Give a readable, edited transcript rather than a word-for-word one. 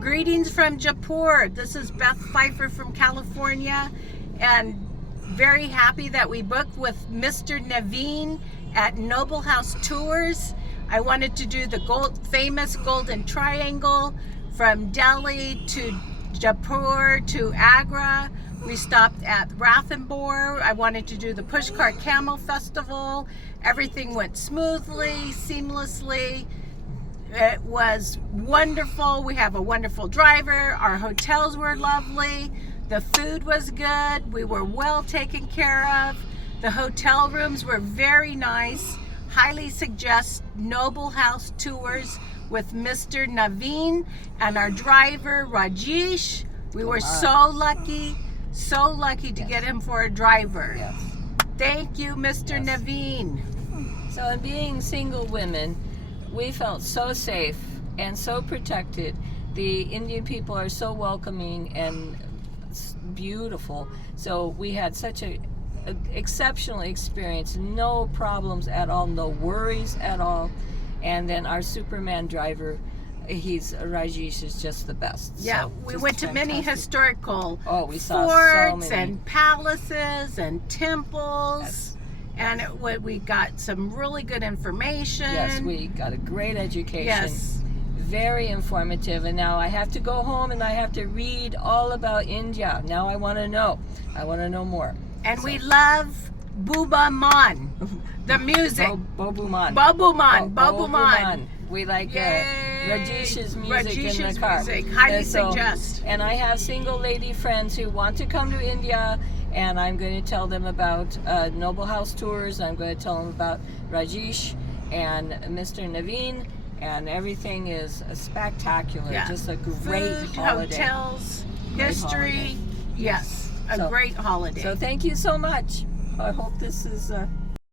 Greetings from Jaipur. This is Beth Pfeiffer from California, and very happy that we booked with Mr. Naveen at Noble House Tours. I wanted to do the famous Golden Triangle from Delhi to Jaipur to Agra. We stopped at Ranthambore. I wanted to do the Pushcart Camel Festival. Everything went smoothly, seamlessly. It was wonderful. We have a wonderful driver. Our hotels were lovely. The food was good. We were well taken care of. The hotel rooms were very nice. Highly suggest Noble House Tours with Mr. Naveen and our driver Rajesh. We were so lucky to get him for a driver. Yes. Thank you, Mr. Naveen. So in being single women, we felt so safe and so protected. The Indian people are so welcoming and beautiful. So we had such a exceptional experience. No problems at all, no worries at all. And then our Superman driver, Rajesh is just the best. Yeah, so we went to many historical we saw forts so many. and palaces and temples. Yes. And we got some really good information. Yes, we got a great education. Yes. Very informative. And now I have to go home and I have to read all about India. Now I want to know. I want to know more. And we love Booba Man, the music. Bobu Man. Bobu Man. We like Yay. Rajesh's music in Rajesh's the car. music. Highly And suggest. And I have single lady friends who want to come to India, and I'm going to tell them about Noble House Tours. I'm going to tell them about Rajesh and Mr. Naveen, and everything is spectacular. Yeah. Just a great Food, holiday. hotels, Great history. holiday. Yes, a great holiday. So thank you so much. I hope this is